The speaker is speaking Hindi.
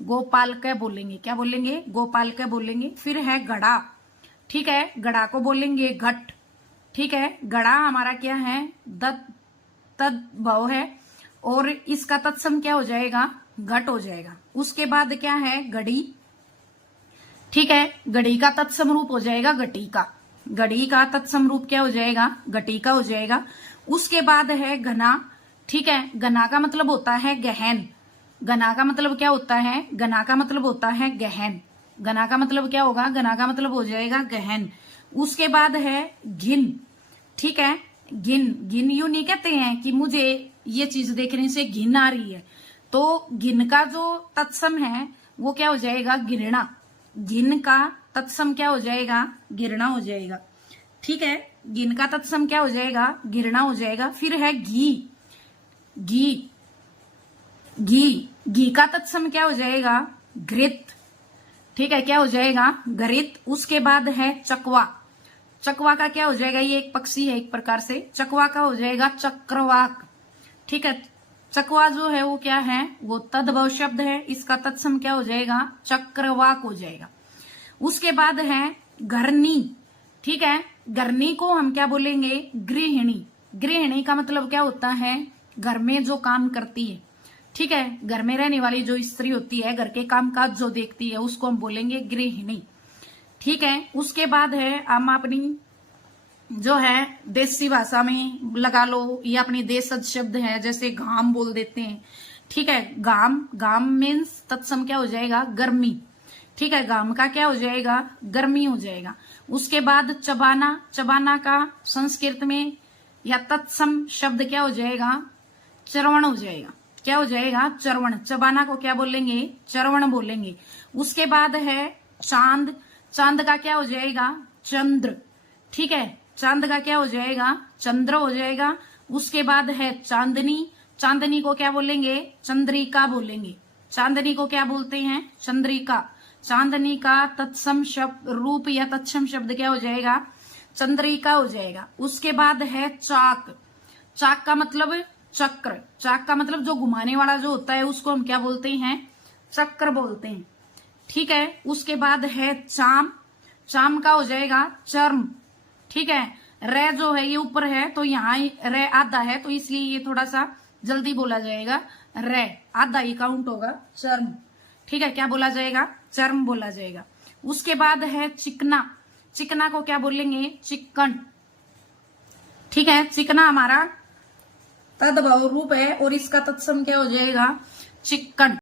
गोपाल के बोलेंगे, क्या बोलेंगे, गोपाल के बोलेंगे। फिर है गड़ा, ठीक है, गड़ा को बोलेंगे घट, ठीक है। गड़ा हमारा क्या है, तद्भव है और इसका तत्सम क्या हो जाएगा, घट हो जाएगा। उसके बाद क्या है, घड़ी, ठीक है, घड़ी का तत्सम रूप हो जाएगा घटी का, घड़ी का तत्सम रूप क्या हो जाएगा, घटी का हो जाएगा। उसके बाद है घना, ठीक है, घना का मतलब होता है गहन, घना का मतलब क्या होता है, घना का मतलब होता है गहन, घना का मतलब क्या होगा, घना का मतलब हो जाएगा गहन। उसके बाद है घिन, ठीक है, घिन, घिन यूं नहीं कहते हैं कि मुझे ये चीज देखने से घिन आ रही है, तो घिन का जो तत्सम है वो क्या हो जाएगा, घृणा, घिन का तत्सम क्या हो जाएगा, घृणा हो जाएगा, ठीक है। घिन का तत्सम क्या हो जाएगा, घृणा हो जाएगा। फिर है घी, घी, घी, घी का तत्सम क्या हो जाएगा, घृत, ठीक है, क्या हो जाएगा, घृत। उसके बाद है चकवा, चकवा का क्या हो जाएगा, ये एक पक्षी है एक प्रकार से, चकवा का हो जाएगा चक्रवाक, ठीक है। चकवा जो है वो क्या है, वो तद्भव शब्द है, इसका तत्सम क्या हो जाएगा, चक्रवाक हो जाएगा। उसके बाद है घरनी, ठीक है, घरनी को हम क्या बोलेंगे, गृहिणी, गृहिणी का मतलब क्या होता है, घर में जो काम करती है, ठीक है, घर में रहने वाली जो स्त्री होती है, घर के काम काज जो देखती है, उसको हम बोलेंगे गृहिणी, ठीक है। उसके बाद है हम अपनी जो है देसी भाषा में लगा लो, ये अपनी देशज शब्द है, जैसे घाम बोल देते हैं, ठीक है, घाम, घाम मीन्स तत्सम क्या हो जाएगा, गर्मी, ठीक है, घाम का क्या हो जाएगा, गर्मी हो जाएगा। उसके बाद चबाना, चबाना का संस्कृत में या तत्सम शब्द क्या हो जाएगा, चरवण हो जाएगा, क्या हो जाएगा, चरवण, चबाना को क्या बोलेंगे, चरवण बोलेंगे। उसके बाद है चांद, चांद का क्या हो जाएगा, चंद्र, ठीक है, चांद का क्या हो जाएगा, चंद्र हो जाएगा। उसके बाद है चांदनी, चांदनी को क्या बोलेंगे, चंद्रिका बोलेंगे, चांदनी को क्या बोलते हैं, चंद्रिका। चांदनी का तत्सम शब्द रूप या तत्सम शब्द क्या हो जाएगा, चंद्रिका हो जाएगा। उसके बाद है चाक, चाक का मतलब चक्र, चाक का मतलब जो घुमाने वाला जो होता है उसको हम क्या बोलते हैं, चक्र बोलते हैं, ठीक है। उसके बाद है चाम, चाम का हो जाएगा चर्म, ठीक है। रे जो है ये ऊपर है तो यहाँ रे आधा है तो इसलिए ये थोड़ा सा जल्दी बोला जाएगा, रे आधा ही काउंट होगा, चर्म, ठीक है, क्या बोला जाएगा, चर्म बोला जाएगा। उसके बाद है चिकना, चिकना को क्या बोलेंगे, चिकन, ठीक है, चिकना हमारा तद्भव रूप है और इसका तत्सम क्या हो जाएगा, चिकन।